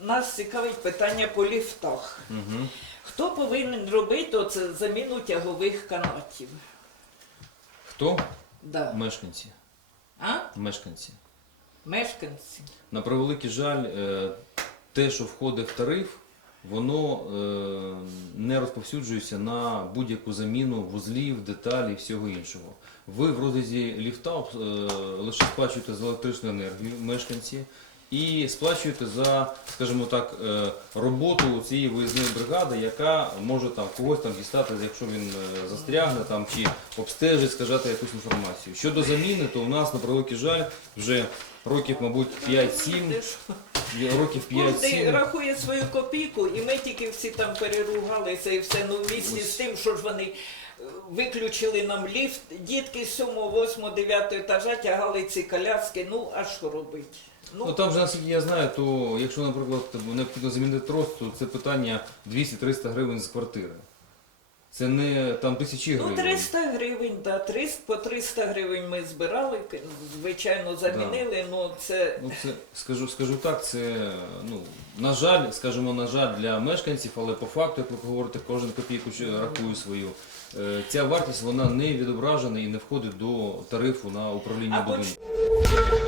нас цікавить питання по ліфтах. Угу. Хто повинен робити оце заміну тягових канатів? Хто? Да. Мешканці. А? Мешканці. Мешканці. На превеликий жаль, е, те, що входить в тариф, воно е, не розповсюджується на будь-яку заміну вузлів, деталей і всього іншого. Ви в розрізі ліфта е, лише сплачуєте за електричну енергію мешканці і сплачуєте за, скажімо так, е, роботу цієї виїзної бригади, яка може там когось там дістати, якщо він е, застрягне там чи обстежить, скажати якусь інформацію. Щодо заміни, то у нас на превеликий жаль вже років, мабуть, 5-7 Де ж? Є років Кожен 5-7. рахує свою копійку, і ми тільки всі там переругалися і все. Ну, в місті з тим, що ж вони виключили нам ліфт, дітки з 7, 8, 9 етажа тягали ці коляски, ну а що робити? Ну там же, наскільки я знаю, то якщо, наприклад, необхідно замінити трос, то це питання 200-300 гривень з квартири. Це не там тисячі Ну, гривень. 300 гривень, да, 300, по 300 гривень ми збирали, звичайно, замінили, ну це Ну, це скажу, скажу так, це ну на жаль, скажімо, на жаль, для мешканців, але по факту, як ви говорите, кожен копійку рахує свою. Е, Ця вартість вона не відображена і не входить до тарифу на управління А будинком.